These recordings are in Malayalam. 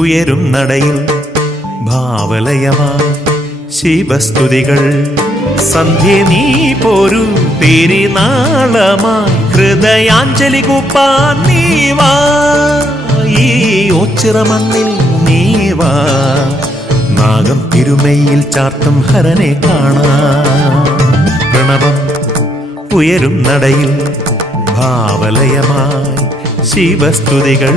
ഉയരും നടയിൽ ഭാവലയമായി ശിവസ്തുതികൾ. സന്ധ്യ നീ പോരു തിരുനാളമായി ഹൃദയാഞ്ജലി കൂപ്പാൻ നീവാ. ഈ ഓച്ചിറ മണ്ണിൽ നീവാ. നാഗം തിരുമയിൽ ചാർത്തും ഹരനെ കാണാം. പ്രണവം ഉയരും നടയിൽ ഭാവലയമായി ശിവസ്തുതികൾ.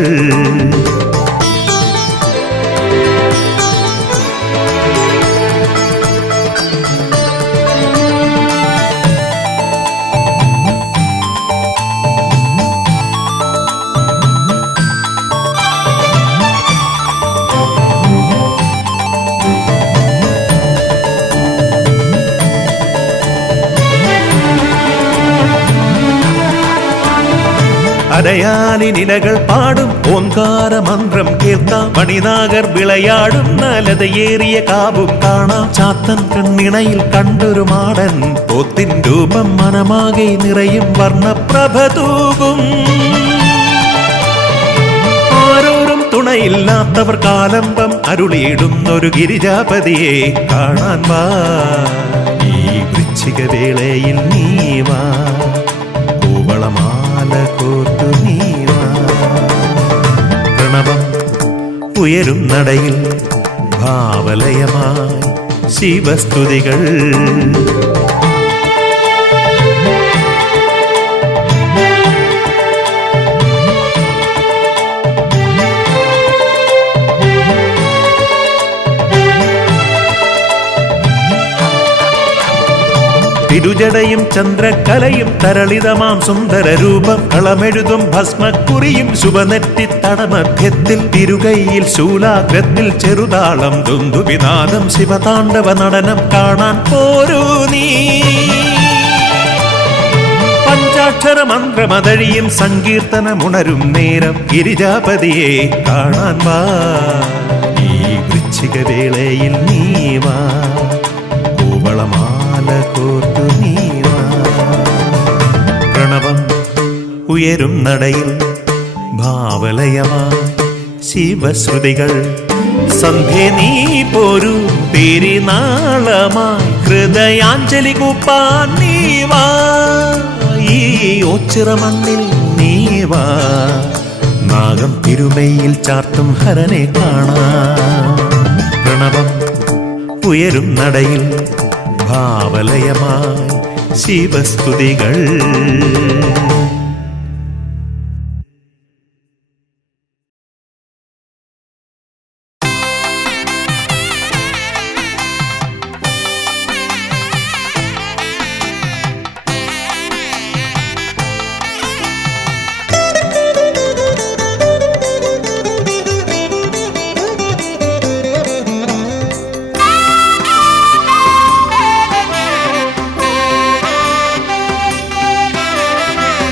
അരയാലി നിലകൾ പാടും ഓംകാര മന്ത്രം കേൾക്കാം. മണിനാഗർ വിളയാടും നലതയേറിയ കാവും കാണാം. ചാത്തൻ കണ്ണിണയിൽ കണ്ടൊരു മാടൻ പോത്തിൻ രൂപം മനമാകെ നിറയും വർണ്ണപ്രഭ തൂകും. ആരോരും തുണയില്ലാത്തവർ കാലംബം അരുളിയിടുന്നൊരു ഗിരിജാപതിയെ കാണാൻ വാ. ഈ വൃശ്ചിക വേളയിൽ നീ വാ. കൂവളമാല കോർത്തു നീ വാ. പ്രണവം ഉയരും നടയിൽ ഭാവലയമായി ശിവസ്തുതികൾ. തിരുജടയും ചന്ദ്രകലയും തരളിതമാം സുന്ദര രൂപം. കളമെഴുതും ഭസ്മക്കുറിയും ശുഭനെറ്റിത്തടമധ്യത്തിൽ. തിരുകൈയിൽ ശൂലാഗ്രത്തിൽ ചെറുതാളം ദുന്ദുഭിനാദം. ശിവതാണ്ഡവ നടനം കാണാൻ പോരൂ നീ. പഞ്ചാക്ഷര മന്ത്രമതഴിയും സങ്കീർത്തനമുണരും നേരം ഗിരിജാപതിയെ കാണാൻ വാ. ഈ വൃശ്ചിക വേളയിൽ നീ വാ. കൂവളമാല കോർത്തു നീ വാ. പ്രണവം ഉയരും നടയിൽ ഭാവലയമായി ശിവശ്രുതികൾ. സന്ധ്യ നീ പോരു തിരുനാളമായി ഹൃദയാഞ്ജലി കൂപ്പാൻ നീ വാ. ഈ ഓച്ചിറ മണ്ണിൽ നീ വാ. നാഗം തിരുമയിൽ ചാർത്തും ഹരനെ കാണാം. പ്രണവം ഉയരും നടയിൽ ഭാവലയമായി ശിവസ്തുതികൾ.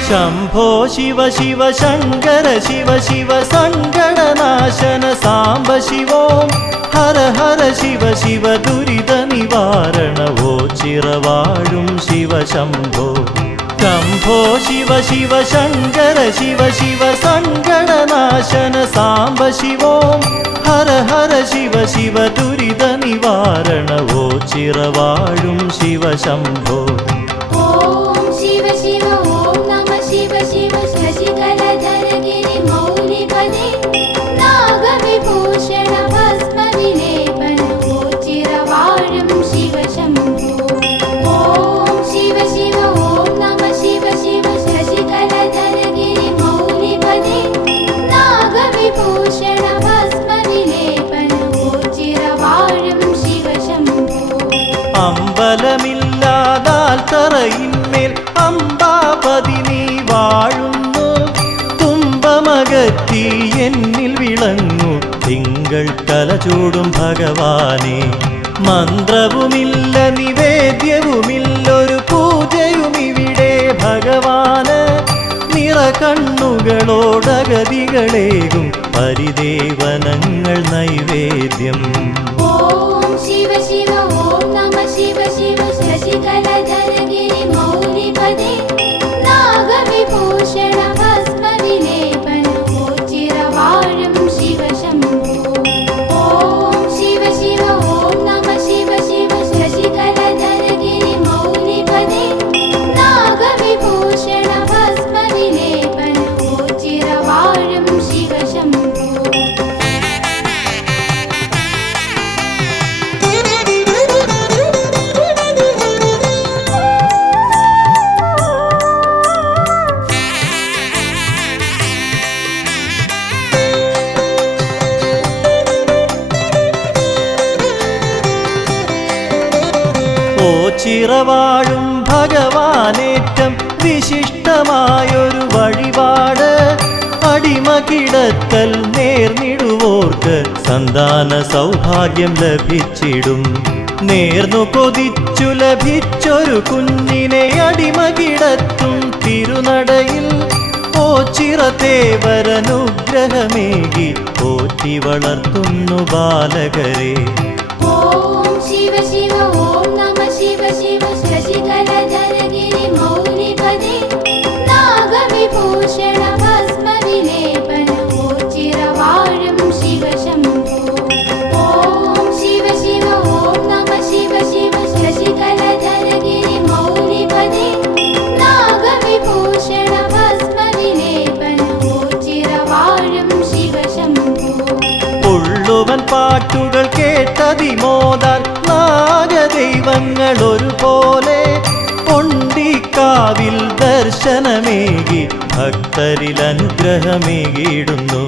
ശംഭോ ശിവ ശിവ ശങ്കര ശിവ ശിവ സങ്കടനാശന സാംബ ശിവോം. ഹര ഹര ശിവ ശിവ ദുരിത നിവാരണവോ ചിറവാഴും ശിവ ശംഭോ. ശംഭോ ശിവ ശിവ ശങ്കര ശിവ ശിവ സങ്കടനാശന സാംബ ശിവോം. ഹര ഹര ശിവ ശിവ ദുരിത നിവാരണവോ ചിറവാഴും ശിവ ശംഭോ. ഓം ശിവ ശിവ ഓം നമ ശിവ ശിവ ശശികലധര ഗിരി മൗലിപദേ. നാഗവിഭൂഷണ ഭസ്മ വിലേപന ചിരവാഴും ശിവ ശംഭോ. ഓം ശിവ ശിവ ഓം നമ ശിവ ശിവ ശശികലധര ഗിരി മൗലിപദേ. നാഗവിഭൂഷണ ഭസ്മ വിലേപന ചിരവാഴും ശിവ ശംഭോ. അമ്പലമില്ലാതാൽ തറയിന്മേൽ അംബാപതി നീ വാഴുന്നു. തുമ്പമകറ്റി എന്നിൽ തിളങ്ങൂ തിങ്കൾ കലചൂടും ഭഗവാനെ. മന്ത്രവുമില്ല നിവേദ്യവുമില്ലൊരു പൂജയുമിവിടെ ഭഗവാന്. നിറകണ്ണുകളോടഗതികളേകും പരിദേവനങ്ങൾ നൈവേദ്യം. ഓം ശിവ ശിവ ഓം നമ ശിവ ശിവ ശശികലധരഗിരി മൗലിപദേ നാഗവിഭൂഷണ ഭസ്മവിലേപന ഗോചിരവാഴും ശിവശംഭോ. ഓം ശിവ ശിവ ഓം നമ ശിവ ശിവ ശശികലധരഗിരി മൗലിപദേ നാഗവിഭൂഷണ ഭസ്മവിലേപന ഗോചിരവാഴും ശിവശംഭോ. ചിറവാഴും ഭഗവാനേറ്റം വിശിഷ്ടമായൊരു വഴിപാട്. അടിമ കിടത്തൽ നേർന്നിടുവോർക്ക് സന്താന സൗഭാഗ്യം ലഭിച്ചിടും. നേർന്നു കൊതിച്ചു ലഭിച്ചൊരു കുഞ്ഞിനെ അടിമ കിടത്തും തിരുനടയിൽ. ഓച്ചിറത്തേവരനുഗ്രഹമേകി പോറ്റി വളർത്തുന്നു ബാലകരെ. ഓം ശിവ ശിവ ഓം നമ ശിവ ശിവ ശശികലധരഗിരി മൗലിപദേ നാഗവിഭൂഷണ ഭസ്മവിലേപന ഗോചിരവാഴും ശിവശംഭോ. ഓം ശിവ ശിവ ഓം നമ ശിവ ശിവ ശശികലധരഗിരി മൗലിപദേ നാഗവിഭൂഷണ ഭസ്മവിലേപന ഗോചിരവാഴും ശിവശംഭോ. ഉള്ളുവൻ പാട്ടുകൾ കേട്ടതിമോദാൽ നാഗദൈവങ്ങൾ ഒരുപോലെ കൊണ്ടിക്കാവിൽ ദർശനമേകി ഭക്തരിൽ അനുഗ്രഹമേകിയിടുന്നു.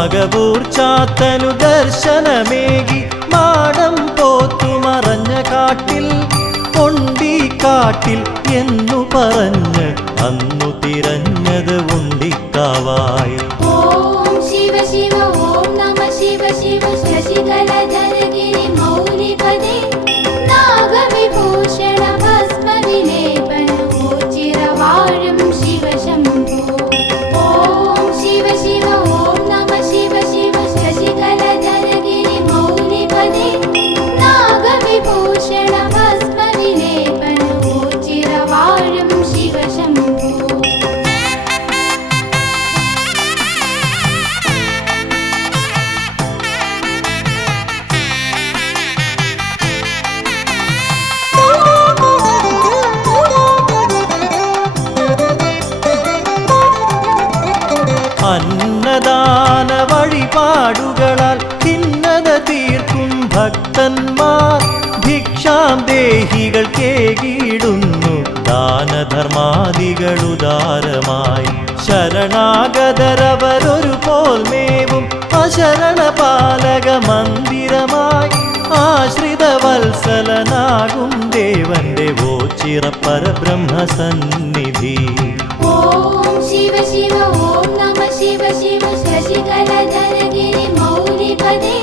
അകവൂർ ചാത്തനു ദർശനമേകി മാടം പോത്തുമറഞ്ഞ കാട്ടിൽ കൊണ്ടിക്കാട്ടിൽ എന്നു പറഞ്ഞ് അന്നു തിരഞ്ഞത് ഉണ്ടിക്കാവായി. ഓം ശിവ ശിവ ഓം നമ ശിവ ശിവ ശശികലധരഗിരി മൗലിപദേ നാഗവിഭൂഷണ ഭസ്മവിലേപന ഗോചിരവാഴും ശിവശംഭോ. ഓം ശിവ ശിവ ഓം നമ ശിവ ശിവ ശശികലധരഗിരി മൗലിപദേ നാഗവിഭൂഷണ ഭസ്മവിലേപന ഗോചിരവാഴും ശിവശംഭോ. അന്നദാന വഴിപാടുകളാൽ ഭിന്നത തീർക്കും ഭക്തന്മാർ ഭിക്ഷാം ദേഹികൾ കേകിടുന്നു ദാനധർമാദികളുദാരമായി. ശരണാഗതരവരൊരു പോൽ മേവും അശരണപാലക മന്ദിരമായി. ആശ്രിത വത്സലനാകും ദേവന്റെ ഓച്ചിറ പരബ്രഹ്മസന്നിധി. ഓം ശിവ ശിവ ഓം നമ ശിവ ശിവ ശശികലധരഗിരി മൗലിപദേ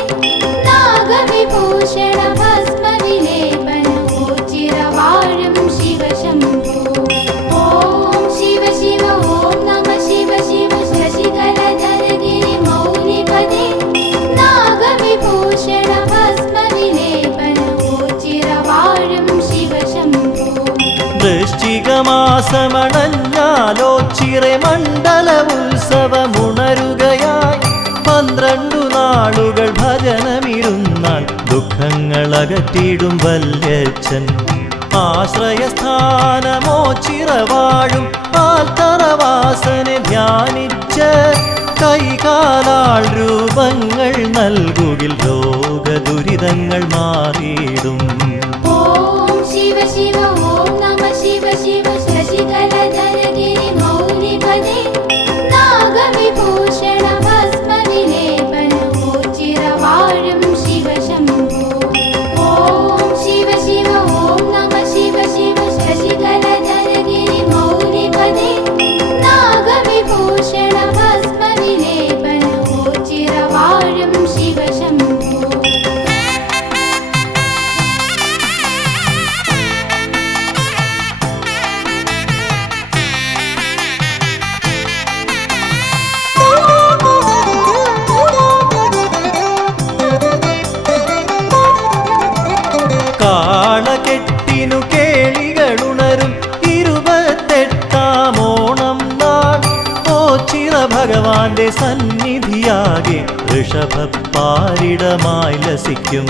നാഗവിഭൂഷണ ഭസ്മവിലേപന ഗോചിരവാഴും ശിവശംഭോ. ഓം ശിവ ശിവ ഓം നമ ശിവ ശിവ ശശികലധരഗിരി മൗലിപദേ നാഗവിഭൂഷണ ഭസ്മവിലേപന ഗോചിരവാഴും ശിവശംഭോ. വൃശ്ചികമാസമണഞ്ഞാലോച്ചിറെ മണ്ഡല ഉത്സവമുണരുകയായി. 12 നാളുകൾ ഭജനമിരുന്നാൽ ദുഃഖങ്ങളകറ്റിടും വല്യച്ഛൻ. ആശ്രയസ്ഥാനമോച്ചിറവാഴും ആൽത്തറവാസനെ ധ്യാനിച്ച് കൈകാലാൾ രൂപങ്ങൾ നൽകുകിൽ രോഗദുരിതങ്ങൾ മാറിയിടും. ഓം ശിവ ശിവ ഓം നമ ശിവ ശിവ ശശികലധരഗിരി മൗലിപദേ നാഗവിഭൂഷണ ഭസ്മവിലേപന ഗോചിരവാഴും ശിവശംഭോ. ഓം ശിവ ശിവ ഓം നമ ശിവ ശിവ ശശികലധരഗിരി മൗലിപദേ നാഗവിഭൂഷണ ഭസ്മവിലേപന ഗോചിരവാഴും നാഥന്റെ സന്നിധിയാകെ ഋഷഭപ്പാരിടമായി ലസിക്കും.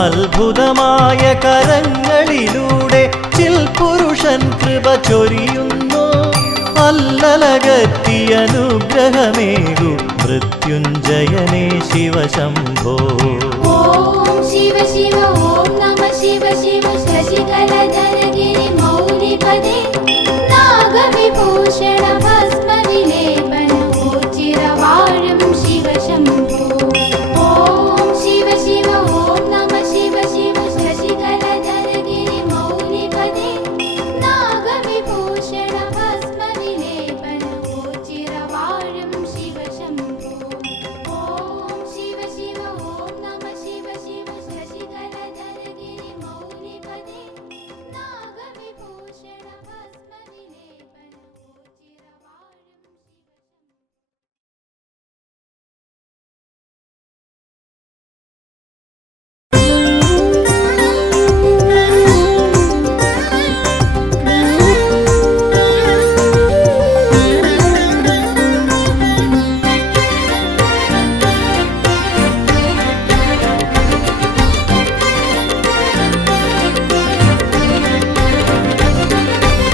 അത്ഭുതമായ കരങ്ങളിലൂടെ ചിൽപുരുഷൻ കൃപ ചൊരിയുന്നു. അല്ലലകത്തിയ അനുഗ്രഹമേകു മൃത്യുഞ്ജയനേ ശിവശംഭോ. ഓം ശിവ ശിവ ഓം നമ ശിവ ശിവ ശശികലധരഗിരി മൗലിപദേ നാഗവിഭൂഷണ ഭസ്മവിലേപന ഓച്ചിരവാഴും ശിവശംഭോ. ഓം ശിവ ശിവ ഓം നമ ശിവ ശിവ ശശികലധരഗിരി മൗലിപദേ നാഗവിഭൂഷണ ഭസ്മവിലേപന ഓച്ചിരവാഴും ശിവശംഭോ. ഓം ശിവ ശിവ ഓം നമ ശിവ ശിവ ശശികലധരഗിരി മൗലിപദേ നാഗവിഭൂഷണ ഭസ്മവിലേപന ഓച്ചിരവാഴും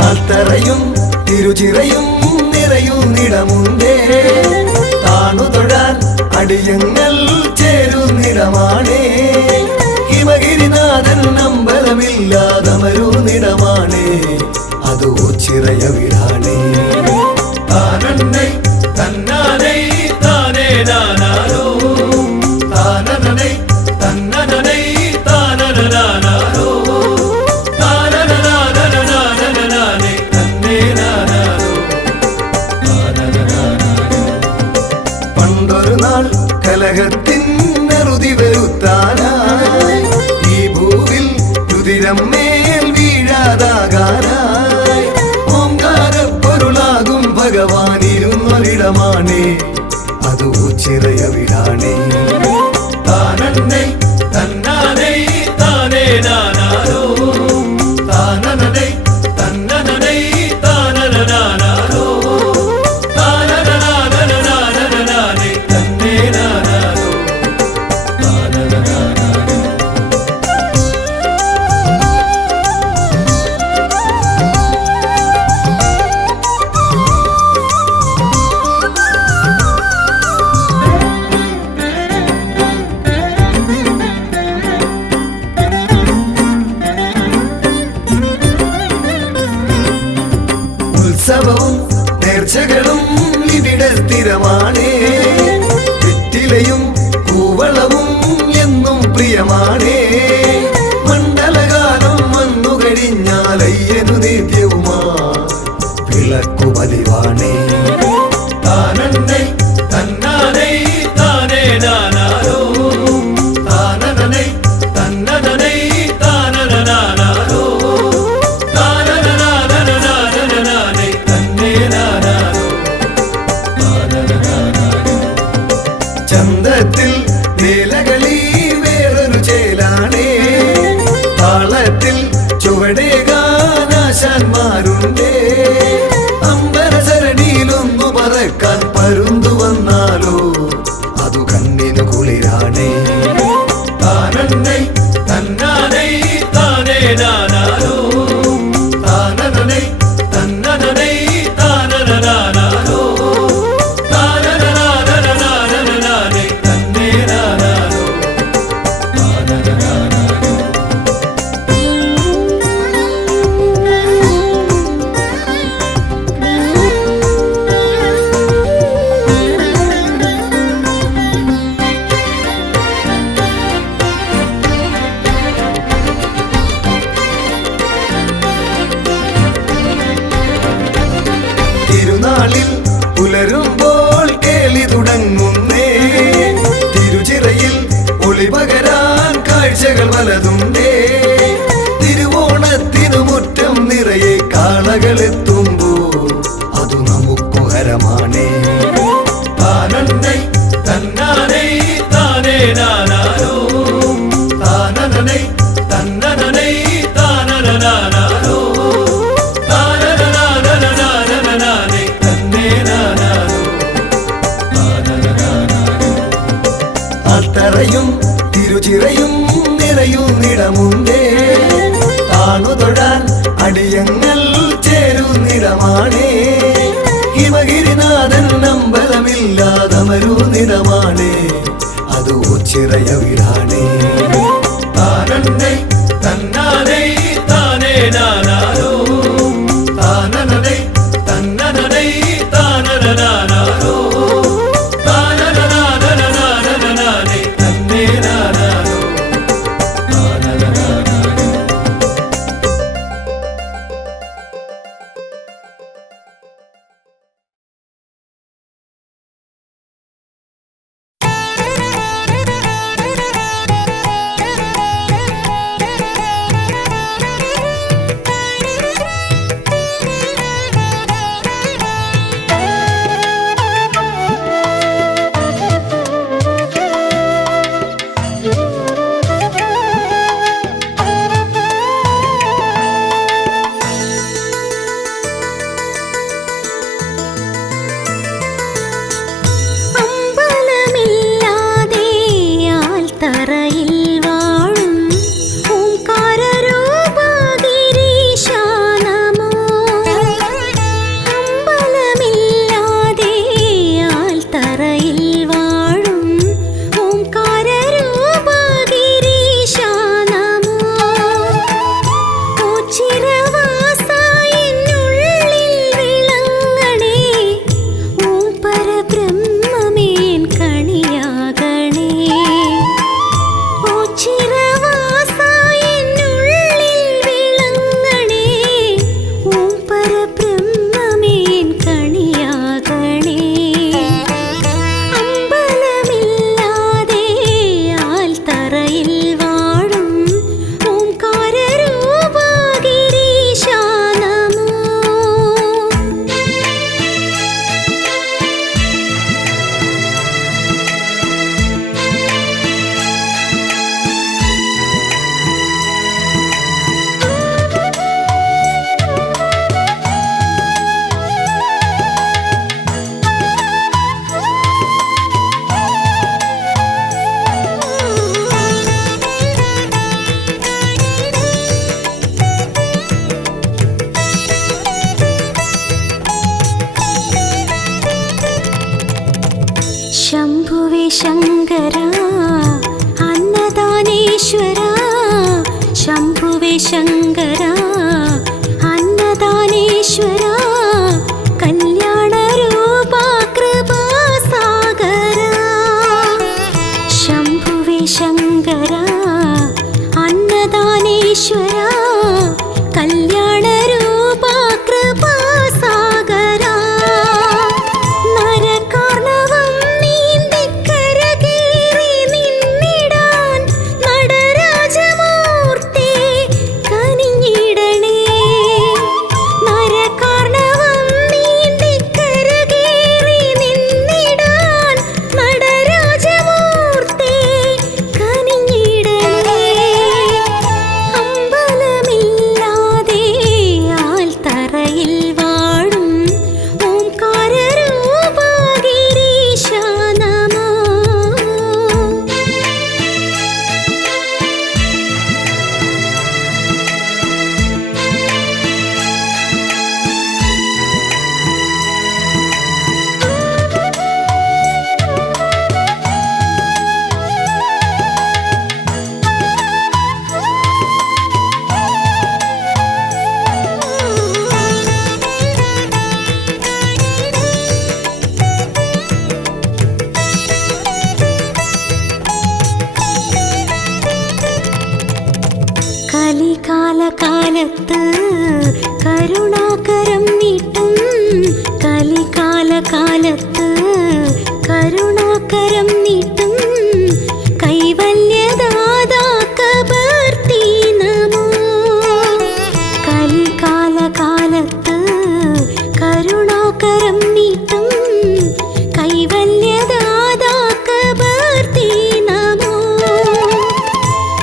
അത്തറയും തിരുചിറയും നിറയുന്നിടമുണ്ടേ. താണുതൊഴാൻ അടിയങ്ങൾ ചേരുന്നിടമാണേ. ഹിമഗിരിനാഥൻ അമ്പലമില്ലാതമരുന്നിടമാണേ. അത് ഓച്ചിറയ വിടാണേ. താനന്നൈ തന്നാനൈ താനേ നാനാരോ താനനനൈ തന്നനനൈ താനനാനാരോ കലഹത്തിനറുതി വരുത്താനായി ഈ ഭൂവിൽ രുതിരം മേൽ വീഴാതാകാനായി ഓംകാരപ്പൊരുളാകും ഭഗവാൻ ഇരുന്നൊരിടമാണേ. അത് ഓച്ചിറയ വിടാണേ. താനന്നൈ തന്നാനൈ താനേ നാനാരോ താനനനൈ തന്നനനൈ താനനാനാരോ ഉത്സവവും നേർച്ചകളും ഇവിടെ സ്ഥിരമാണേ. വെറ്റിലയും കൂവളവും എന്നും പ്രിയമാണേ. മണ്ഡലകാലം വന്നു കഴിഞ്ഞാലയ്യനു നിത്യവുമാ വിളക്കു പതിവാണേ. താനന്നൈ തന്നാനൈ താനേ നാനാരോ താനനനൈ തന്നനനൈ താനനാനാരോ ചന്തത്തിൽ വേലകളി വേറൊരു ചേലാണേ. താളത്തിൽ ചുവടേകാനാശാന്മാരുണ്ടേ. അമ്പരസരണിയിലൊന്നു പറക്കാൻ പരുന്തു വന്നാലോ അതു കണ്ണിനു കുളിരാണേ. താനന്നൈ തന്നാനൈ താനേ നാനാരോ താനനനൈ തന്നനനൈ താനനാനാരോ താമരയും തിരുചിറയും നിറയുന്നിടമുണ്ടേ. താണു തൊഴാൻ അടിയങ്ങൾ ചേരുന്നിടമാണേ. ഹിമഗിരിനാഥൻ അമ്പലമില്ലാതമരുന്നിടമാണേ. അത് ഓച്ചിറയ വീടാണേ. താനന്നൈ തന്നാനൈ താനേ നാനാരോ താനനൈ തന്നനൈ താനനാനാരോ താനനാനാനാനാനാനൈ തന്നേ നാനാരോ താനനാനാനാ. ശങ്കര അന്നദാനേശ്വര ശംഭുവേ ശങ്കര അന്നദാനേശ്വര കല്യാണ രൂപ കൃപാസാഗര ശംഭുവേ ശങ്കര അന്നദാനേശ്വര കല്യാണ രൂപ കൃപാസാഗര നരകാർണവം നീന്തിക്കരകേറി നിന്നിടാൻ നടരാജമൂർത്തി കനിഞ്ഞിടണേ നരകാർണവം നീന്തിക്കരകേറി നിന്നിടാൻ നടരാജമൂർത്തി കനിഞ്ഞിടണേ അമ്പലമില്ലാതെ ആൽത്തറയിൽ വാഴും ഓംകാരരൂപ ഗിരീശ നമോ കലികാലകാലത്ത് കരുണാകരം നീട്ടും കലികാലകാലത്ത് കരുണാകരം നീട്ടും കൈവല്യദാതാ കബർത്തി നമോ കലികാലകാലത്ത് കരുണാകരം നീട്ടും കൈവല്യദാതാ കബർത്തി നമോ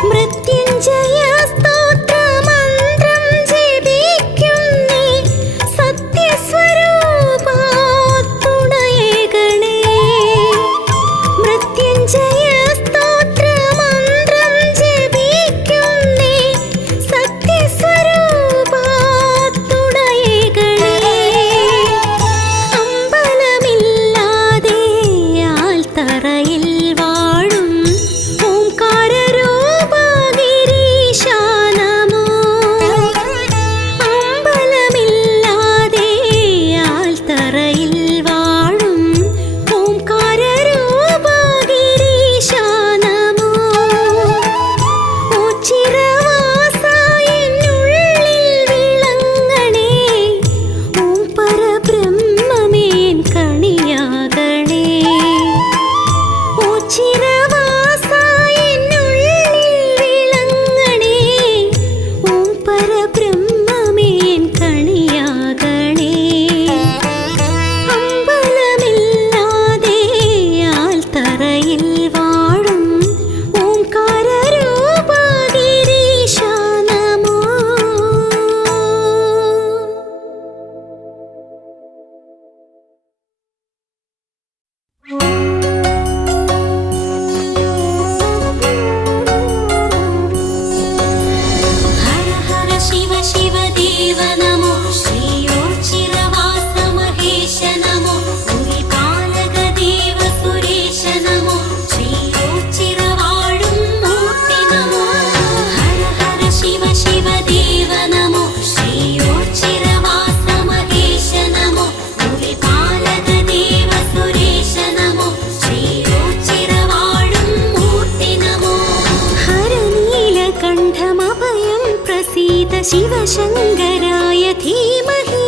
മൃത്യുഞ്ജയ സ്തോത്രമന്ത്രം ജപിക്കുന്നേ സത്യസ്വരൂപാ തുണയേകണേ മൃത്യു തറയിൽ വാഴും ഓംകാരരൂപ ഗിരീശ നമോ. അമ്പലമില്ലാതെ ആൽത്തറയിൽ വാഴും ഓംകാരരൂപ ഗിരീശ നമോ. ഓച്ചിറവാസ എന്നുള്ളിൽ വിളങ്ങണേ, ഓം പരബ്രഹ്മമേൻ കണിയാകണേ. ഓച്ചിറവാസ എന്നുള്ളിൽ വിളങ്ങണേ, ഓം പരബ്രഹ്മമേൻ കണിയാകണേ. അമ്പലമില്ലാതെ ആൽത്തറയിൽ വാഴും ഓംകാരരൂപ ഗിരീശ നമോ. ഹര ഹര ശിവ ശിവ ദേവ നമോ. ശ്രീയോച്ചിറവാസ മഹേശ നമോ. പുരിപാലക ദേവ സുരേശ നമോ. ശ്രീയോച്ചിറവാഴും മൂർത്തി നമോ. ഹര ഹര ശിവ ശിവ ദേവ നമോ. ശ്രീയോച്ചിറവാസ മഹേശ നമോ. പുരിപാലക ദേവ സുരേശ നമോ. ശ്രീയോച്ചിറവാഴും മൂർത്തി നമോ. ഹരനീലകണ്ഠമഭയം പ്രസീത ശിവശങ്കരായ ധീമഹി.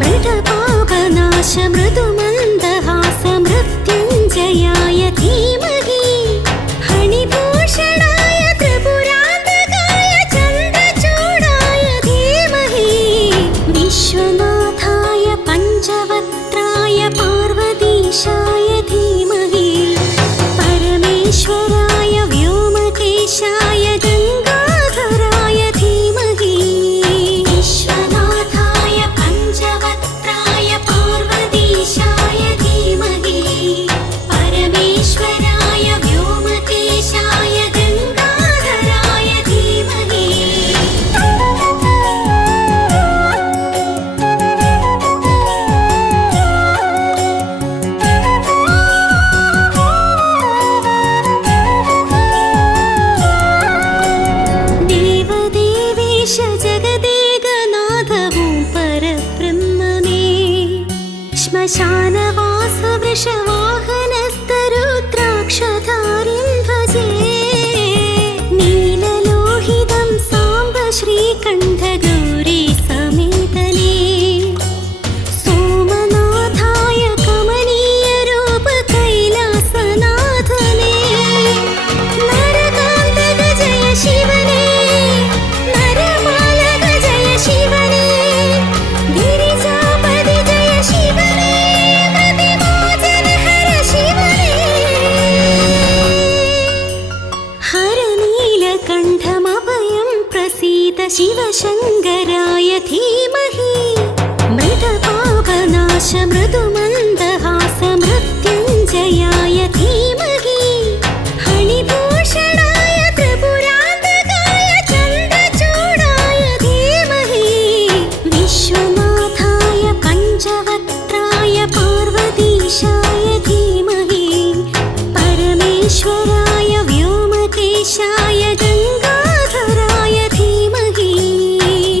മൃതപാപനാശ മൃദുമന്ദഹാസ മൃത്യുഞ്ജയായ ധീമഹി. ഹണിഭൂഷണായ ത്രിപുരാന്തകായ ചന്ദ്രചൂഡായ ധീമഹി. വിശ്വനാഥായ പഞ്ചവക്ത്രായ പാർവതീശായ ധീമഹി. പരമേശ്വരായ വ്യോമകേശായ ഗംഗാധരായ ധീമഹി. വിശ്വനാഥായ പഞ്ചവക്ത്രായ പാർവതീശായ ധീമഹി. പരമേശ്വരായ വ്യോമകേശായ ഗംഗാധരായ ധീമഹി. ദേവദേവേശ ജഗദേകനാഥവും പരബ്രഹ്മമേ. ശ്മശാനവാസ വൃഷവാഹനസ്തരുദ്രാക്ഷധാരിം ഭജേ. നീലലോഹിതം സാംബ ശ്രീകണ്ഠഗൗരീ സമേതനേ. സോമനാഥായ കമനീയ രൂപ കൈലാസനാഥനേ. നരകാന്തക ജയ ശിവനേ. നരപാലക ജയ ശിവനേ. ഗിരിജാപതി ജയ ശിവനേ. പ്രതിമോചന ഹര ശിവനേ. ഹരനീലകണ്ഠമഭയം പ്രസീത ശിവശങ്കരായ ധീമഹി. മൃതപാപനാശ മൃദുമന്ദഹാസ മൃത്യുഞ്ജയായ ധീമഹി. ഹണിഭൂഷണായ ത്രിപുരാന്തകായ ചന്ദ്രചൂഡായ ധീമഹി. വിശ്വനാഥായ പഞ്ചവക്ത്രായ പാർവതീശായ ധീമഹി. പരമേശ്വരായ വ്യോമകേശായ ഗംഗാധരായ ധീമഹി.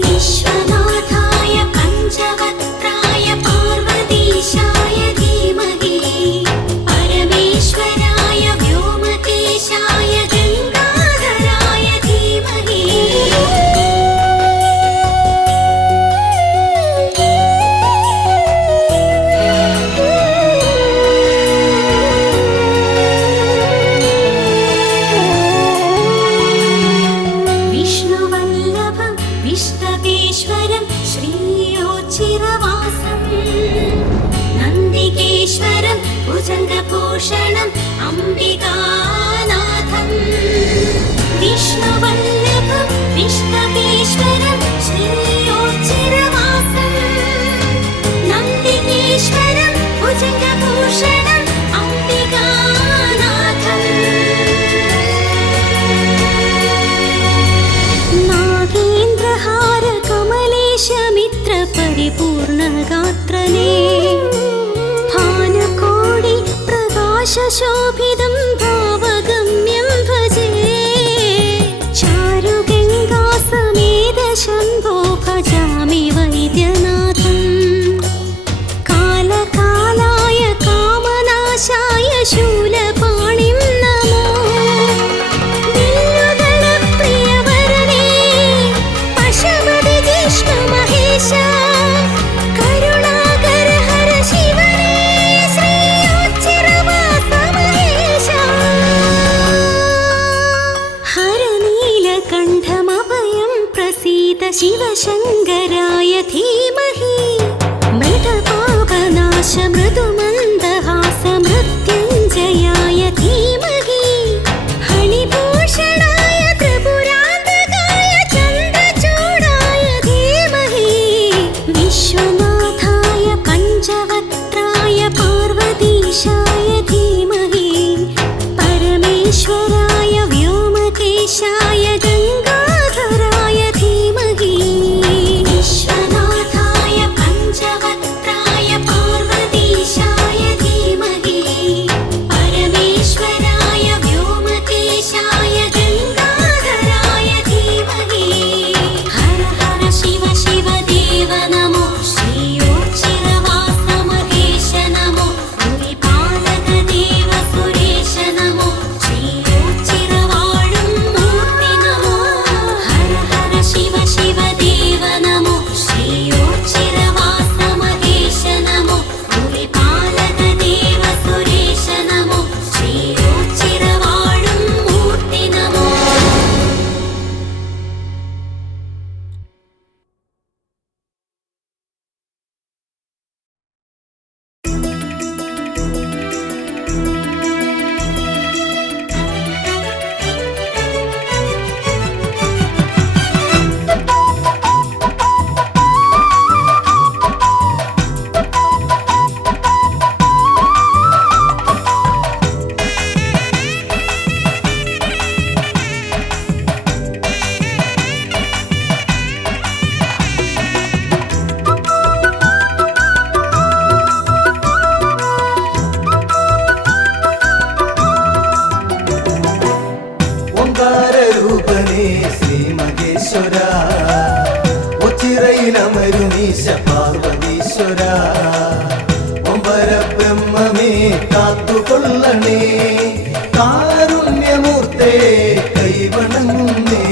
വിശ്വനാഥായ പഞ്ചവക്ത്രായ പാർവതീശായ ധീമഹി. പരമേശ്വരായ വ്യോമകേശായ ഗംഗാധരായ ധീമഹി. വിഷ്ണുവല്ലഭം വിഷ്ണവേശ്വരം ശ്രീയോച്ചിറവാസം. നന്ദികേശ്വരം ഭുജംഗഭൂഷണം അംബികാനാഥം. വിഷ്ണുവല്ലഭം വിഷ്ണവേശ്വരം ശ്രീയോച്ചിറവാസം. നന്ദികേശ്വരം ഭുജംഗഭൂഷണം അംബികാനാഥം. നാഗേന്ദ്രഹാര കമലേശമിത്ര പരിപൂർണഗാത്രനേ. ഭാനുകോടി പ്രകാശ पाशशोभितं भावगम्यं भजे चारुगङ्गासमेतशम्भो भजामि वैद्यनाथम् कालकालाय कामनाशाय शूलपाणिं नमो दिल्लुगणप्रियवरणे पशुपति जिष्णु महेश करुणाकर हर शिवने श्रीयोच्चिरवास महेश हर नीलकण्ठमभयं प्रसीद शिवशङ्कराय धीमहि मृतपापनाश मृदुमन्दहास मृत्युञ्जयाय धीमहि हणिभूषणाय त्रिपुरान्तकाय चन्द्रचूडाय धीमहि विश्वनाथाय पञ्चवक्त्राय पार्वतीशाय धीमहि परमेश्वराय व्योमकेशाय गङ्गाधराय धीमहि विश्वनाथाय पञ्चवक्त्राय पार्वतीशाय धीमहि परमेश्वराय व्योमकेशाय गङ्गाधराय धीमहि हर हर शिव शिव देव नमो श्रीयोच्चिरवास महेश नमो भुविपालक देव सुरेश नमो श्रीयोच्चिरवाळुं मूर्ति नमो हर हर शिव शिव देव नमो श्रीयोच्चिरवास महेश नमो भुविपालक देव सुरेश नमो श्रीयोच्चिरवाळुं मूर्ति नमो ഓംകാരരൂപനേ ശ്രീ മഹേശ്വര ഉച്ചിറയിലമരുമീശ പാർവതീശ്വര ഓംപരബ്രഹ്മമേ കാത്തുകൊള്ളണേ കാരുണ്യമൂർത്തേ കൈവണങ്ങുന്നേ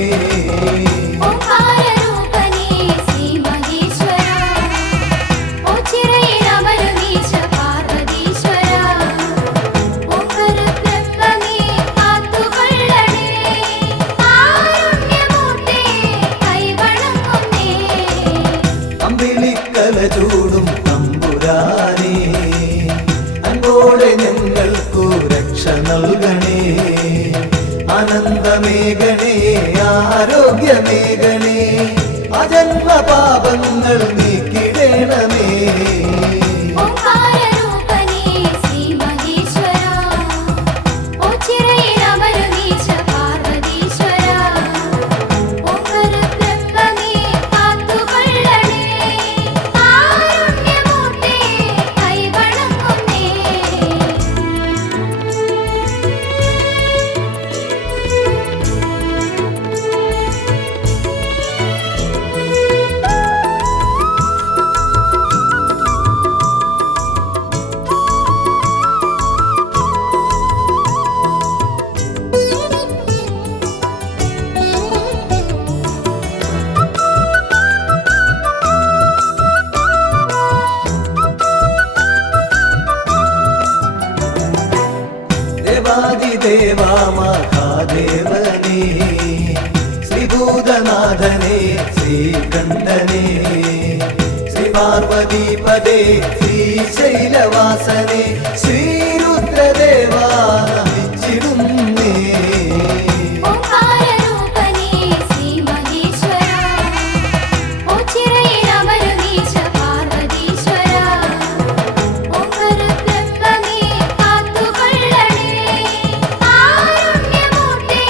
ഓംകാരരൂപനേ ശ്രീ മഹേശ്വര ഓച്ചിറയിലമരുമീശ പാർവതീശ്വര ഓംപരബ്രഹ്മമേ കാത്തുകൊള്ളണേ കാരുണ്യമൂർത്തേ കൈവണങ്ങുന്നേ അമ്പിളിക്കല ചൂടും തമ്പുരാനേ അൻപോടെ ഞങ്ങൾക്കു രക്ഷ നൽകണേ ആനന്ദമേകണേ ആരോഗ്യമേകണേ അജന്മ പാപങ്ങൾ നീക്കിടണമേ ഓംകാരരൂപനേ ശ്രീ മഹേശ്വര ഓച്ചിറയിലമരുമീശ പാർവതീശ്വര ഓംപരബ്രഹ്മമേ കാത്തുകൊള്ളണേ കാരുണ്യമൂർത്തേ കൈവണങ്ങുന്നേ ദേവാദിദേവാ മഹാദേവനേ ശ്രീഭൂതനാഥനേ ശ്രീകണ്ഠനേ ശ്രീപാർവതീപദേ ശ്രീശൈലവാസനേ ശ്രീരുദ്രദേവാ നമിച്ചിടുന്നേ ഓംകാരരൂപനേ ശ്രീ മഹേശ്വര ഓച്ചിറയിലമരുമീശ പാർവതീശ്വര ഓംപരബ്രഹ്മമേ കാത്തുകൊള്ളണേ കാരുണ്യമൂർത്തേ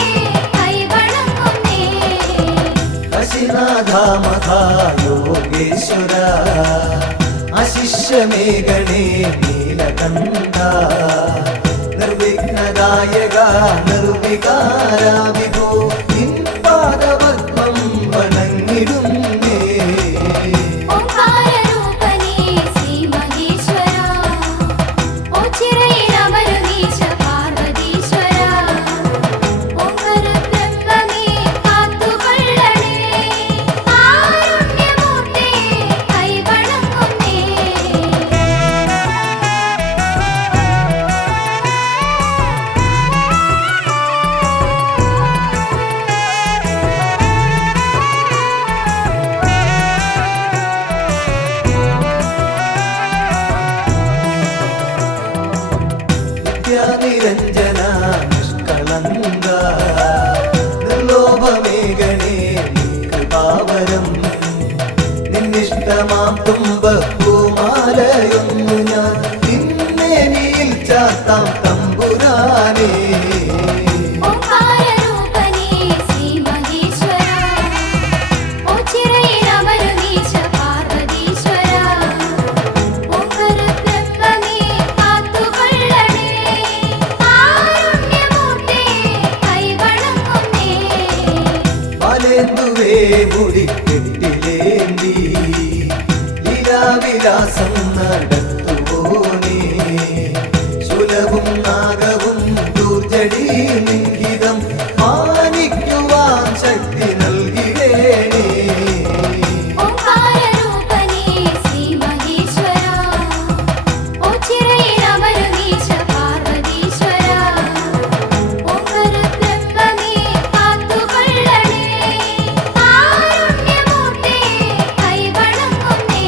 കൈവണങ്ങുന്നേ കാശിനാഥ മഹായോഗേശ്വര അശിഷ്യമേഘണേ നീലകണ്ഠ വിഘ്നദായക നിർവികാര വിഭോ നിൻ പാദപത്മം വണങ്ങിടുന്നേ. ഓംകാരരൂപനേ ശ്രീ മഹേശ്വര ഓച്ചിറയിലമരുന്നീശ പാർവതീശ്വര ഓംകാരബ്രഹ്മമേ കാത്തുകൊള്ളണേ കാരുണ്യമൂർത്തേ കൈവണങ്ങുന്നേ. നിത്യാനിരഞ്ജന നിഷ്കളങ്ക നിർലോഭമേഘനേ കൃപാവരം നിന്നിഷ്ടമാം തുമ്പപ്പൂമാലയൊന്നു ഞാൻ നിന്നേനിയിൽ ചാത്താം തമ്പുരാനേ. ഓംകാരരൂപനേ ശ്രീ മഹേശ്വര ഓച്ചിറയിലമരുന്നീശ പാർവതീശ്വര ഓംകാരബ്രഹ്മമേ കാത്തുകൊള്ളണേ കാരുണ്യമൂർത്തേ കൈവണങ്ങുന്നേ. പാലേന്തുവേ മുടിക്കെട്ടിലേന്തി ലീലാവിലാസം നടത്തുവോനേ ശുലവും നാഗവും ദൂർജടി ലിംഗിതം മാനിക്കുവാൻ ശക്തി നൽകിടേണേ. ഓംകാരരൂപനേ ശ്രീ മഹേശ്വര ഓച്ചിറയിലമരുന്നീശ പാർവതീശ്വര ഓംകാരബ്രഹ്മമേ കാത്തുകൊള്ളണേ കാരുണ്യമൂർത്തേ കൈവണങ്ങുന്നേ.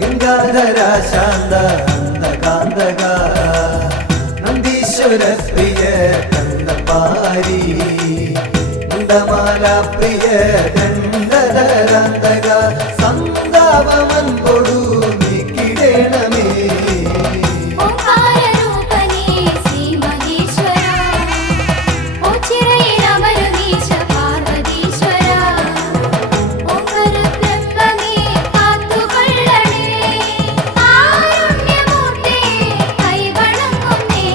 ഗംഗാധര ശാന്ത അന്തകാന്തക നന്ദീശ്വര പ്രിയ കണ്ടപാരി മുണ്ടമാല പ്രിയ ദണ്ഡധരാന്തക സന്താപമൻ കൊടു നീക്കിടേണമേ. ഓംകാരരൂപനേ ശ്രീ മഹേശ്വര ഓച്ചിറയിലമരുന്നീശ പാർവതീശ്വര ഓംകാരബ്രഹ്മമേ കാത്തുകൊള്ളണേ കാരുണ്യമൂർത്തേ കൈവണങ്ങുന്നേ.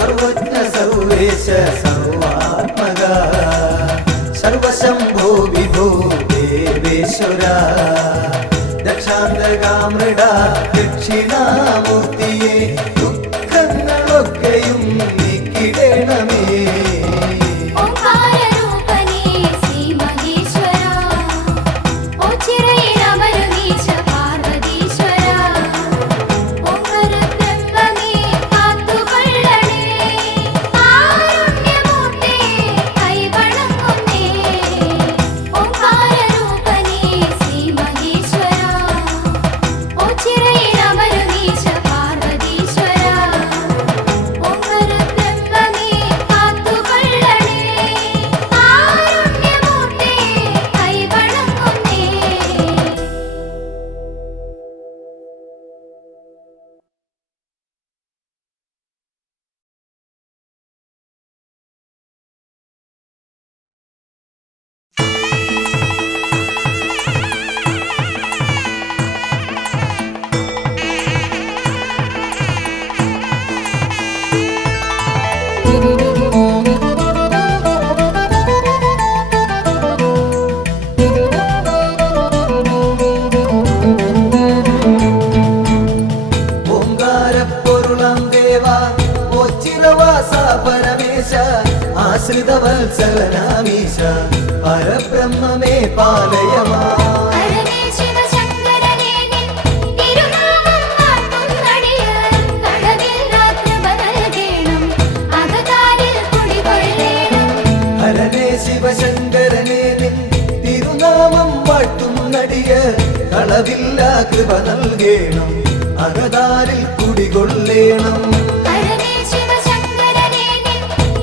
സർവജ്ഞ സർവേശ സർവാത്മക സർവശംഭോ വിഭോ ദേവേശ്വര ദക്ഷാന്തകാമൃഡ ദക്ഷിണാമൂർത്തിയെ ദുഃഖങ്ങളൊക്കെയും നീക്കിടേണമേ. ഓംകാരരൂപനേ ശ്രീ മഹേശ്വര ഓച്ചിറയിലമരുന്നീശ പാർവതീശ്വര ഓംകാരബ്രഹ്മമേ കാത്തുകൊള്ളണേ കാരുണ്യമൂർത്തേ കൈവണങ്ങുന്നേ. ഓംകാരരൂപനേ ശ്രീ മഹേശ്വര ഓച്ചിറയിലമരുന്നീശ പാർവതീശ്വര ഓംകാരബ്രഹ്മമേ കാത്തുകൊള്ളണേ കാരുണ്യമൂർത്തേ കൈവണങ്ങുന്നേ. ഓംകാരപ്പൊരുളാം ദേവാ ഓച്ചിരവാസ പരമേശ ആശ്രിതവത്സലനാമീശ പരബ്രഹ്മമേ പാലയമാ. ഹരനേ ശിവശങ്കരനേ നിൻ തിരുനാമം വാഴ്ത്തുന്നടിയർ കടവിൽ രാത്രിപ നൽകേണം അകതാരിൽ കുടികൊള്ളേണം. ഹരനേ ശിവശങ്കരനേ നിൻ തിരുനാമം വാഴ്ത്തും നടിയ കളവില്ല കൃപ നൽകേണം അകതാരിൽ കുടികൊള്ളേണം. ഹരനേ ശിവശങ്കരനേ നിൻ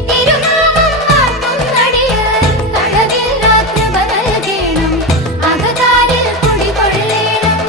തിരുനാമം വാഴ്ത്തുന്നടിയാർ കടവില്ലാത്ത നൽകേണം അകതാരിൽ കുടികൊള്ളേണം.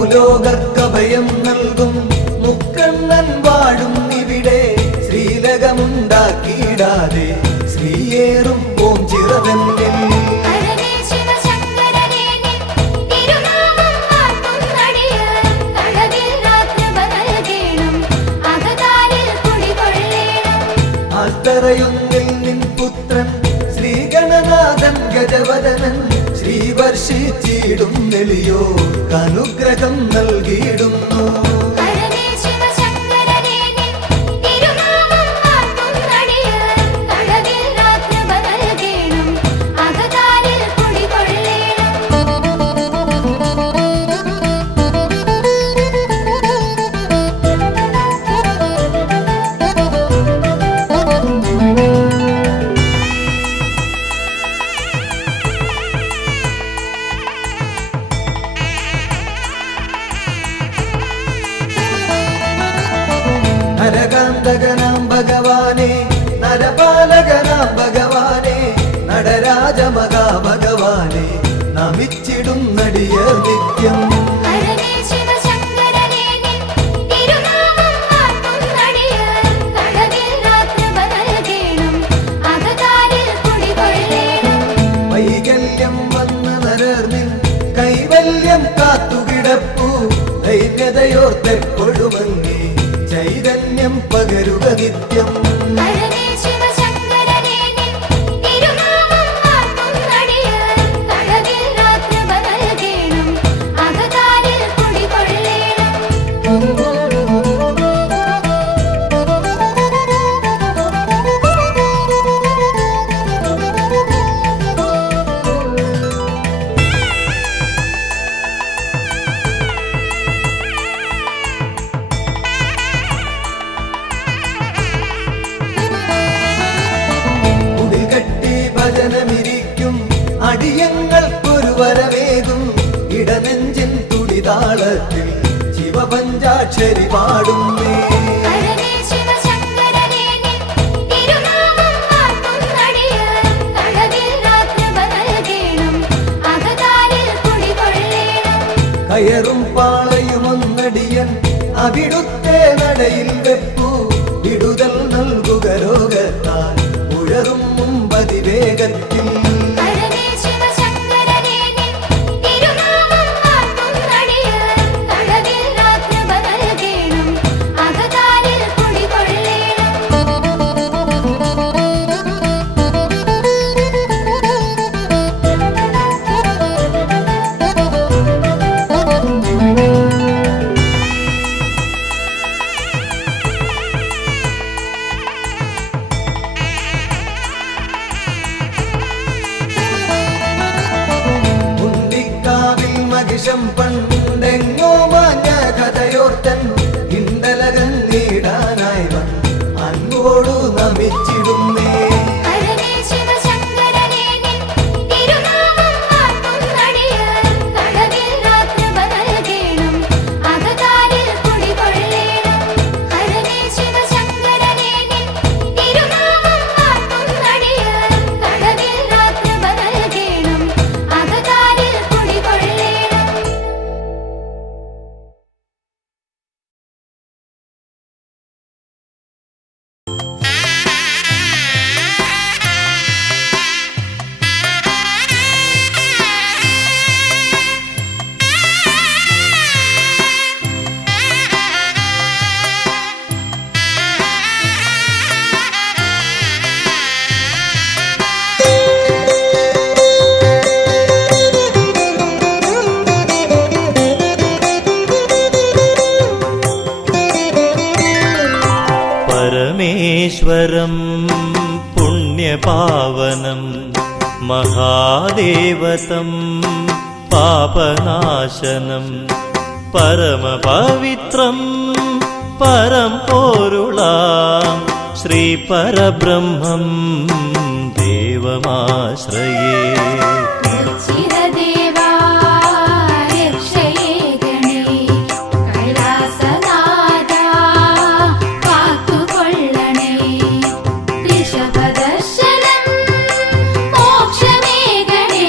ഭൂലോകർക്കഭയം നൽകും മുക്കണ്ണൻ വാഴും ഇവിടെ. ശ്രീലകമുണ്ടാക്കിയിടാതെ ശ്രീയേറും ഓം ചിറതന്നിൽ. ഹരനേ ശിവശങ്കരനേ നിൻ തിരുനാമം വാഴ്ത്തുന്നടിയാർ കടവില്ലാത്ത നൽകേണം അകതാരിൽ കുടികൊള്ളേണം. ആൽത്തറയൊന്നിൽ നിൻ പുത്രൻ ശ്രീഗണനാഥൻ ഗജവദനൻ ശ്രീവർഷിച്ചിടും നെളിയോ അനുഗ്രഹം നൽകിയിടുന്നു. ഹരനേ ശിവശങ്കരനേ നിൻ തിരുനാമം വാഴ്ത്തുന്നടിയാർ കടവില്ലാത്ത നൽകേണം അകതാരിൽ കുടികൊള്ളേണം. നരകാന്തകനാം ഭഗവാനെ നരപാലകനാം ഭഗവാനെ നടരാജമഹാഭഗവാനെ നമിച്ചിടും നടിയർ നിത്യം. ഹരനേ ശിവശങ്കരനേ നിൻ തിരുനാമം വാഴ്ത്തുന്നടിയാർ കടവില്ലാത്ത നൽകേണം അകതാരിൽ കുടികൊള്ളേണം. വൈകല്യം വന്ന നരർനിൻ കൈവല്യം കാത്തുകിടപ്പു. ദൈന്യതയോർത്തെപ്പൊഴുമങ്ങി ചൈതന്യം പകരുക നിത്യം. ഹരനേ ശിവശങ്കരനേ നിൻ തിരുനാമം വാഴ്ത്തുന്നടിയാർ കടവില്ലാത്ത നൽകേണം അകതാരിൽ കുടികൊള്ളേണം. കുടികട്ടി ഭജനമിരിക്കും അടിയങ്ങൾക്കൊരു വരവേകും. ഇടനെഞ്ചിൻ തുടിതാളത്തിൽ ശിവപഞ്ചാക്ഷരി പാടുന്നേ. ഹരനേ ശിവശങ്കരനേ നിൻ തിരുനാമം വാഴ്ത്തുന്നടിയാർ കടവില്ലാത്ത നൽകേണം അകതാരിൽ കുടികൊള്ളേണം. കയറും പാളയുമൊന്നടിയൻ അവിടുത്തെ നടയിൽ വെപ്പു. വിടുതൽ നൽകുക രോഗത്താൽ ഉഴറും മുമ്പതിവേഗത്തിൽ. ഹരനേ ശിവശങ്കരനേ നിൻ തിരുനാമം വാഴ്ത്തുന്നടിയാർ കടവില്ലാത്ത നൽകേണം അകതാരിൽ കുടികൊള്ളേണം. ഉണ്ടിക്കാവിൽ മഹിഷം പണ്ടെങ്ങോ മാഞ്ഞ കഥയോർത്തൻ ഇണ്ടലകൻ നീടാനായി വന്ന് അൻപോടു നമിച്ചിടുന്നേ. ഹരനേ ശിവശങ്കരനേ നിൻ തിരുനാമം വാഴ്ത്തുന്നടിയാർ കടവില്ലാത്ത നൽകേണം അകതാരിൽ കുടികൊള്ളേണം. ഹരനേ ശിവശങ്കരനേ നിൻ തിരുനാമം വാഴ്ത്തുന്നടിയാർ കടവില്ലാത്ത നൽകേണം അകതാരിൽ കുടികൊള്ളേണം. പരമേശ്വരം പുണ്യപാവനം മഹാ മഹാദേവതം പാപനാശനം പരമപവിത്രം പരം പോരുളാം ശ്രീ പരബ്രഹ്മം ദേവമാശ്രയേ ചിരദേവാ രക്ഷയേ ഗണേ കൈലാസനാഥാ കാത്തുകൊള്ളണേ ഋഷഭദർശനം മോക്ഷമേ ഗണേ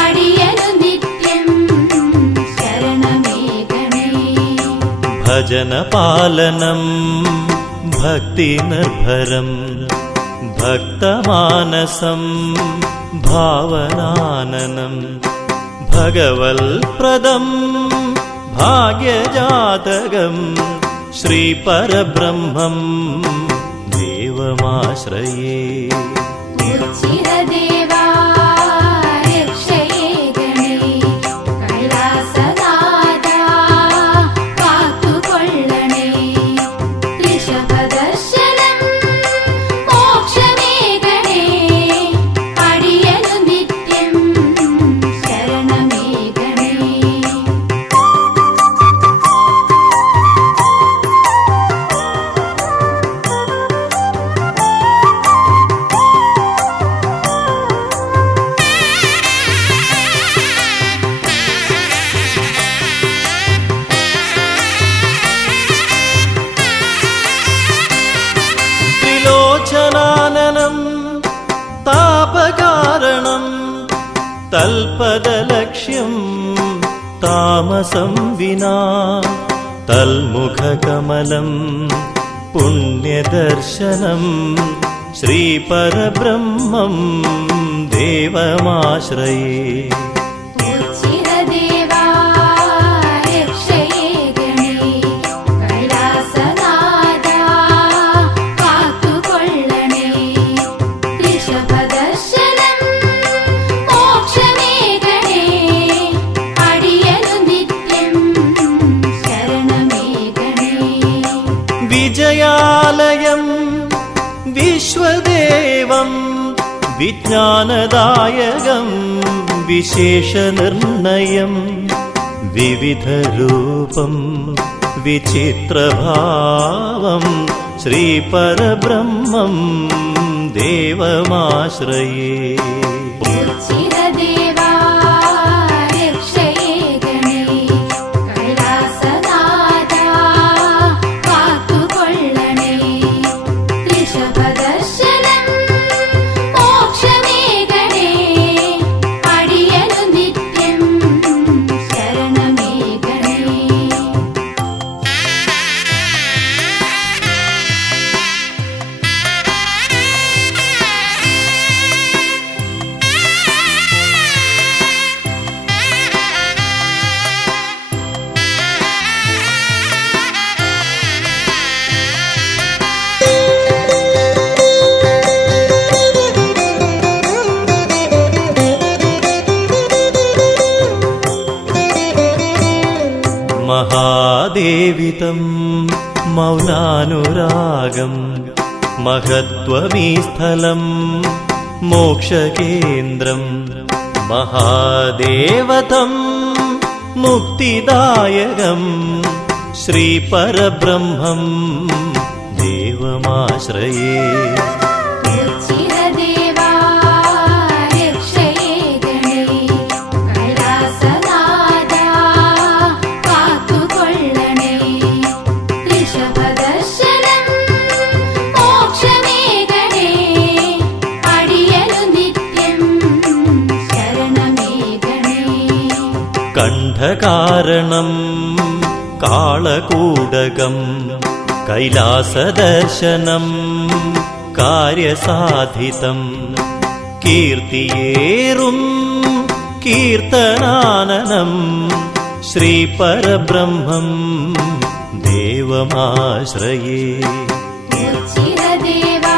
അടിയനു നിത്യം ശരണമേ ഗണേ ഭജനപാലനം ഭക്തിനിർഭരം ഭക്തമാനസം ഭാവനാനനം ഭഗവൽപ്രദം ഭാഗ്യജാതകം ശ്രീപരബ്രഹ്മം ദേവമാശ്രയേ ചിരദേവാ രക്ഷയേ ഗണേ കൈലാസനാഥാ കാത്തുകൊള്ളണേ ഋഷഭദർശനം മോക്ഷമേ ഗണേ അടിയനു നിത്യം ശരണമേ ഗണേ ത്രിലോചനാനനം താപകാരണം തൽപദലക്ഷ്യം താമസം വിനാ തൽമുഖകമലം പുണ്യദർശനം ശ്രീപരബ്രഹ്മം ദേവമാശ്രയേ ചിരദേവാ രക്ഷയേ ഗണേ കൈലാസനാഥാ കാത്തുകൊള്ളണേ ഋഷഭദർശനം മോക്ഷമേ ഗണേ അടിയനു നിത്യം ശരണമേ ഗണേ വിജയാലയം വിശ്വദേവം വിജ്ഞാനദായകം വിശേഷനിർണയം വിവിധരൂപം വിചിത്രഭാവം ശ്രീപരബ്രഹ്മം ദേവമാശ്രയേ ചിരദേവാ രക്ഷയേ ഗണേ കൈലാസനാഥാ കാത്തുകൊള്ളണേ ഋഷഭദർശനം മോക്ഷമേ ഗണേ അടിയനു നിത്യം ശരണമേ ഗണേ മഹാദേവിതം മൗനാനുരാഗം മഹത്വമീ സ്ഥലം മോക്ഷകേന്ദ്രം മഹാദേവതം മുക്തിദായകം ശ്രീപരബ്രഹ്മം ദേവമാശ്രയേ ചിരദേവാ രക്ഷയേ ഗണേ കൈലാസനാഥാ കാത്തുകൊള്ളണേ ഋഷഭദർശനം മോക്ഷമേ ഗണേ അടിയനു നിത്യം ശരണമേ ഗണേ കണ്ഠകാരണം കാളകൂടകം കൈലാസദർശനം കാര്യസാധിതം കീർത്തിയേറും കീർത്തനാനനം ശ്രീപരബ്രഹ്മം ദേവമാശ്രയേ ചിരദേവാ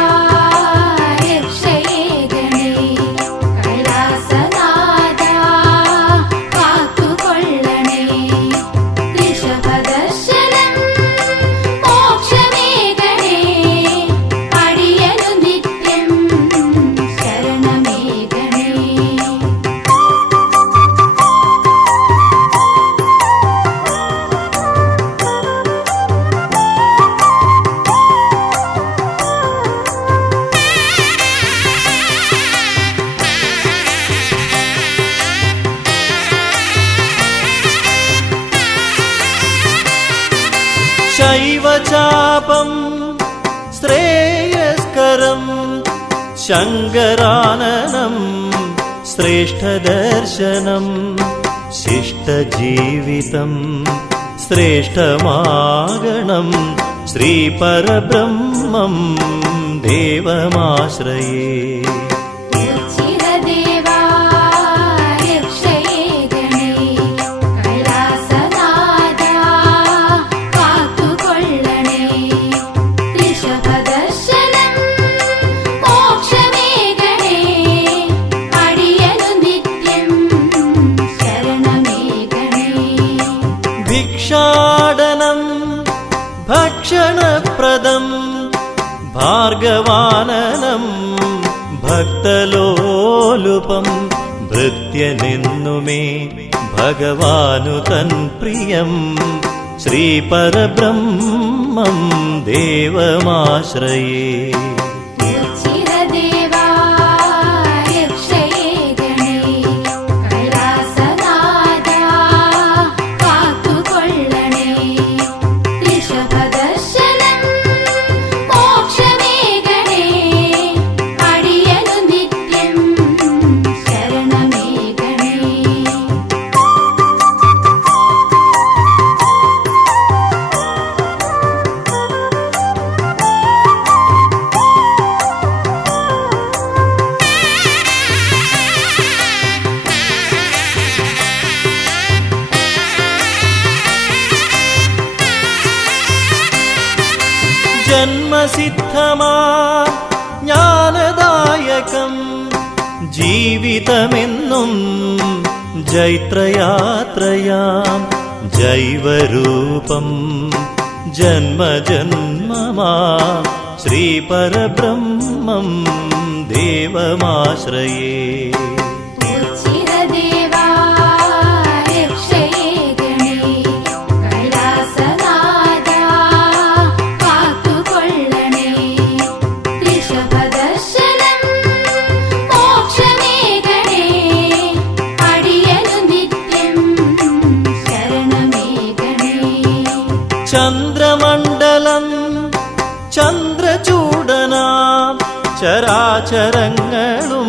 രക്ഷയേ ഗണേ കൈലാസനാഥാ കാത്തുകൊള്ളണേ ഋഷഭദർശനം മോക്ഷമേ ഗണേ അടിയനു നിത്യം ശരണമേ ഗണേ നൈവ ചാപം ശ്രേയസ്കരം ശങ്കരാനനം ശ്രേഷ്ഠദർശനം ശിഷ്ടജീവിതം ശ്രേഷ്ഠമാഗണം ശ്രീപരബ്രഹ്മം ദേവമാശ്രയേ ഉച്ചിരദേവാ രക്ഷയേ ഗണേ കൈലാസനാഥാ കാത്തുകൊള്ളണേ ഋഷഭദർശനം മോക്ഷമേ ഗണേ അടിയനു നിത്യം ശരണമേ ഗണേ ഭിക്ഷാടനം ഭക്ഷണപ്രദം ഭാർഗവാനനം ഭക്തലോലുപം ഭൃത്യനെന്നുമേ ഭഗവാനു തൻ പ്രിയം ശ്രീപരബ്രഹ്മം ദേവമാശ്രയേ ഉച്ചിരദേവാ രക്ഷയേ ഗണേ കൈലാസനാഥാ കാത്തുകൊള്ളണേ ഋഷഭദർശനം മോക്ഷമേ ഗണേ അടിയനു നിത്യം ശരണമേ ഗണേ ജന്മസിദ്ധമാ ജ്ഞാനദായകം ജീവിതമെന്നും ജൈത്രയാത്രയാം ജൈവരൂപം ജന്മജന്മമാ ശ്രീപരബ്രഹ്മം ദേവമാശ്രയേ ഉച്ചിരദേവാ രക്ഷയേ ഗണേ കൈലാസനാഥാ കാത്തുകൊള്ളണേ ഋഷഭദർശനം മോക്ഷമേ ഗണേ അടിയനു നിത്യം ശരണമേ ഗണേ ചന്ദ്രമണ്ഡലം ചന്ദ്രചൂടനാം ചരാചരങ്ങളും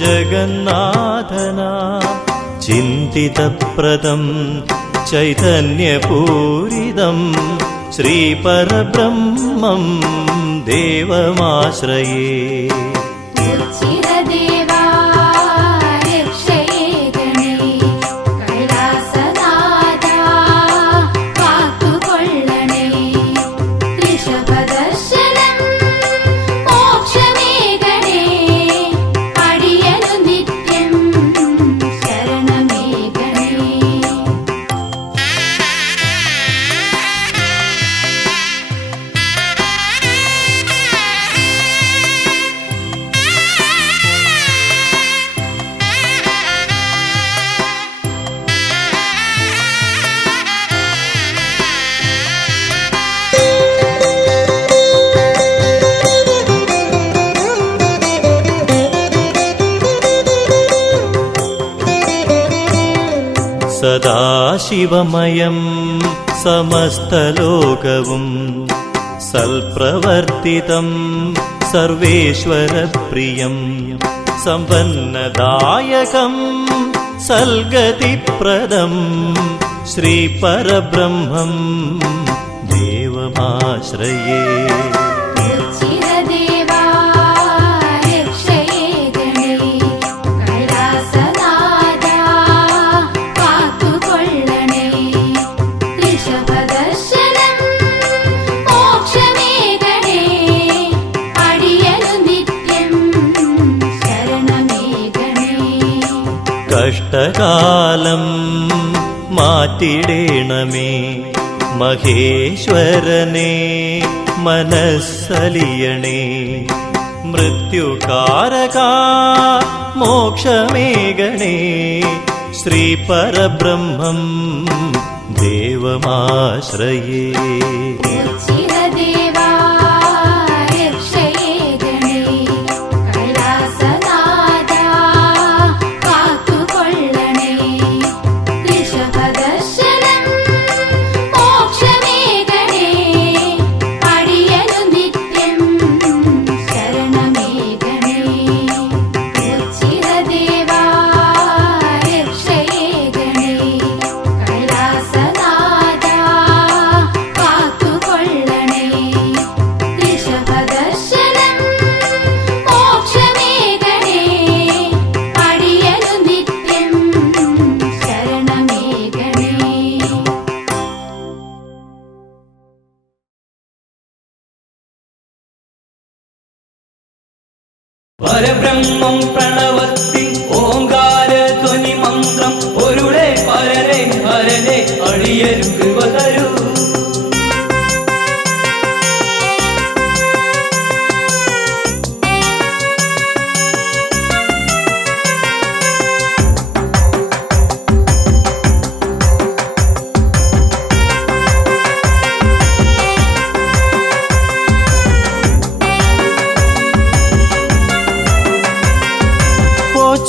ജഗന്നാഥനാ ചിന്തിതപ്രദം ചൈതന്യപൂരിതം ശ്രീപരബ്രഹ്മം ദേവമാശ്രയേ ഉച്ചിരദേവാ രക്ഷയേ ഗണേ കൈലാസനാഥാ കാത്തുകൊള്ളണേ ഋഷഭദർശനം മോക്ഷമേ ഗണേ അടിയനു നിത്യം ശരണമേ ഗണേ സദാശിവമയം സമസ്തലോകവും സൽപ്രവർത്തിതം സർവേശ്വരപ്രിയം സമ്പന്നദായകം സൽഗതിപ്രദം ശ്രീപരബ്രഹ്മം ദേവമാശ്രയേ ഉച്ചിരദേവാ രക്ഷയേ ഗണേ കൈലാസനാഥാ കാത്തുകൊള്ളണേ ഋഷഭദർശനം മോക്ഷമേ ഗണേ അടിയനു നിത്യം ശരണമേ ഗണേ കഷ്ടകാലം മാറ്റിടേണമേ മഹേശ്വരനെ മനസ്സലിയണേ മൃത്യുകാരക മോക്ഷമേകണേ ശ്രീപരബ്രഹ്മം ദേവമാശ്രയേ ഉച്ചിരദേവാ രക്ഷയേ ഗണേ കൈലാസനാഥാ കാത്തുകൊള്ളണേ ഋഷഭദർശനം മോക്ഷമേ ഗണേ പരബ്രഹ്മം പ്രണവത്തിൽ ഓങ്കാര ധ്വനി മന്ത്രം ഒരുടെ പരരെ ഹരനെ അടിയരും കൃപ തരൂ.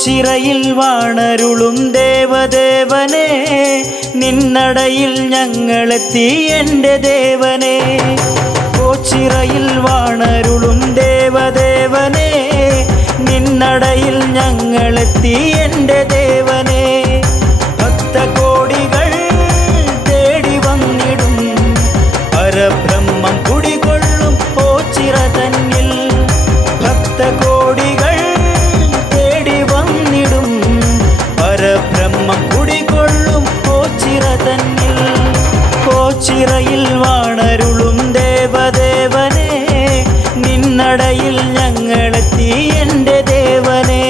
ചിറയിൽ വാണരുളും ദേവദേവനെ നിന്നടയിൽ ഞങ്ങളെത്തി എൻ്റെ ദേവനെ. ചിറയിൽ വാണരുളും ദേവദേവനെ നിന്നടയിൽ ഞങ്ങളെത്തി എൻ്റെ ദേവനെ. ഭക്തകോടികൾ തേടി വന്നിടും പരബ്രഹ്മം കുടികൊള്ളും ചിറ തന്നിൽ. ഭക്തകോടികൾ പരബ്രഹ്മം കുടികൊള്ളും ചിറ തന്നിൽ. ചിറയിൽ വാണരുളും ദേവദേവനെ നിന്നടയിൽ ഞങ്ങളെത്തി എൻ്റെ ദേവനെ.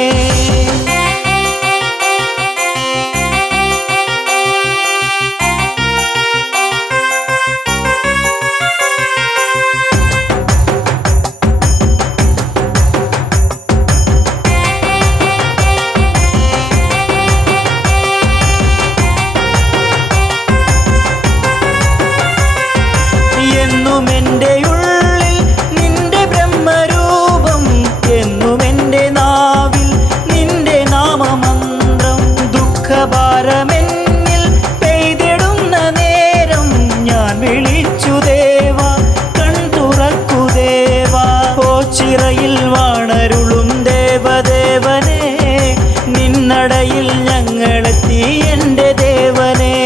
എന്നുമെൻ്റെ ഉള്ളിൽ നിന്റെ ബ്രഹ്മരൂപം, എന്നുമെൻ്റെ നാവിൽ നിന്റെ നാമമന്ത്രം. ദുഃഖഭാരമെന്നിൽ പെയ്തിടുന്ന നേരം ഞാൻ വിളിച്ചു ദേവാ, കൺ തുറക്കു ദേവാ. ചിറയിൽ വാണരുളും ദേവദേവനെ നിന്നടയിൽ ഞങ്ങളെത്തി എൻ്റെ ദേവനെ.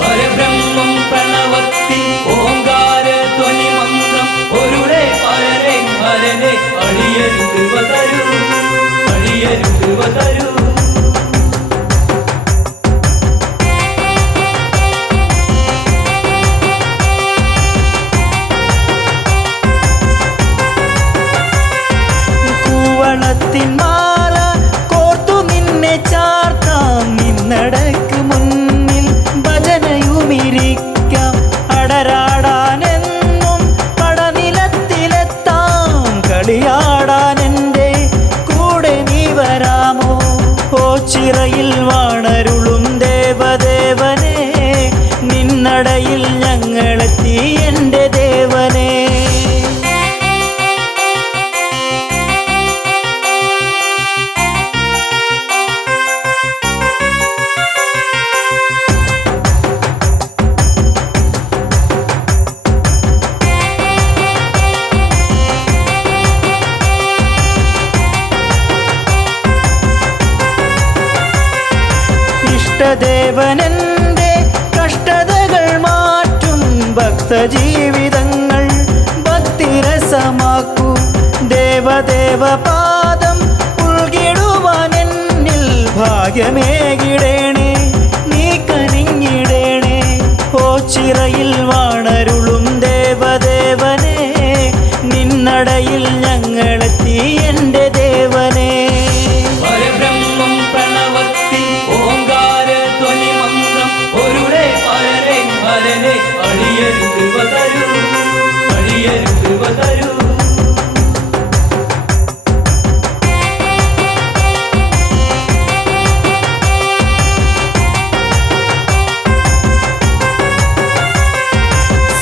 പരബ്രഹ്മം പ്രണവത്തിൽ ഓങ്കാര ധ്വനി മന്ത്രം ഒരുടെ പരരെ ഹരനെ അടിയരും കൃപ തരൂ, അടിയരും കൃപ തരൂ. കൂവളത്തിൻ മാല കോർത്തു നിന്നെ ചാർത്താം, നിന്നടക്ക് മുന്നിൽ ഭജനയുമിരിക്കാം. അടരാടാനെന്നും പടനിലത്തിലെത്താം, കളിയാടാൻ എൻ്റെ കൂടെ നീ വരാമോ. ചിറയിൽ വാണരുളും ദേവദേവനെ നിന്നടയിൽ ഞങ്ങളെത്തി എൻ്റെ ദേവനെ. ഇഷ്ടദേവനെൻ്റെ കഷ്ടതകൾ മാറ്റും, ഭക്തജീവിതങ്ങൾ ഭക്തിരസമാക്കൂ. ദേവദേവ പാദം ഉൾകിടുവാൻ എന്നിൽ ഭാഗ്യമേകിടേണേ, നീ കനിഞ്ഞിടേണേ. ചിറയിൽ വാണരുളും ദേവദേവനെ നിന്നടയിൽ ഞങ്ങളെത്തി എൻ്റെ ദേവനെ. പരബ്രഹ്മം പ്രണവത്തിൽ ഓങ്കാര ധ്വനി മന്ത്രം ഒരുടെ പരരെ ഹരനെ അടിയരും കൃപ തരൂ, അടിയരും കൃപ തരൂ.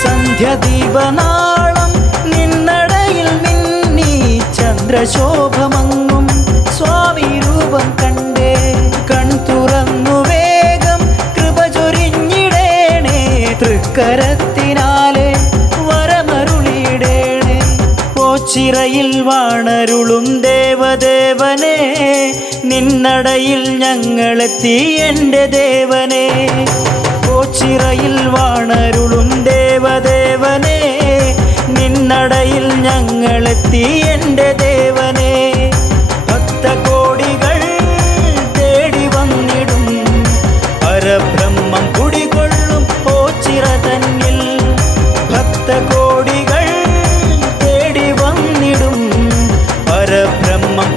സന്ധ്യദീപനാളം നിന്നടയിൽ മിന്നി ചന്ദ്രശോഭമങ്ങും സ്വാമി രൂപം കണ്ടേ. കൺ തുറന്നു വേഗം കൃപ ചൊരിഞ്ഞിടേണേ, തൃക്കരത്തിനാലെ വരമരുളിയിടേണേ. ചിറയിൽ വാണരുളും ദേവദേവനെ നിന്നടയിൽ ഞങ്ങളെത്തി എൻ്റെ ദേവനെ. ചിറയിൽ വാണരുളും ദേവദേവനെ നിന്നടയിൽ ഞങ്ങളെത്തി എൻ്റെ ദേവനെ. ഭക്തകോടികൾ തേടി വന്നിടും പരബ്രഹ്മം കുടികൊള്ളും ചിറ തന്നിൽ. ഭക്തകോടികൾ തേടി വന്നിടും പരബ്രഹ്മം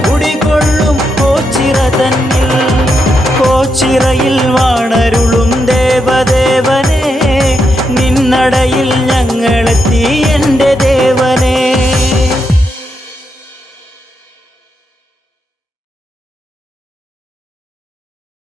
ഓച്ചിറയിൽ വാണരുളും ദേവദേവനെ നിന്നടയിൽ ഞങ്ങളെത്തി എൻ്റെ ദേവനേ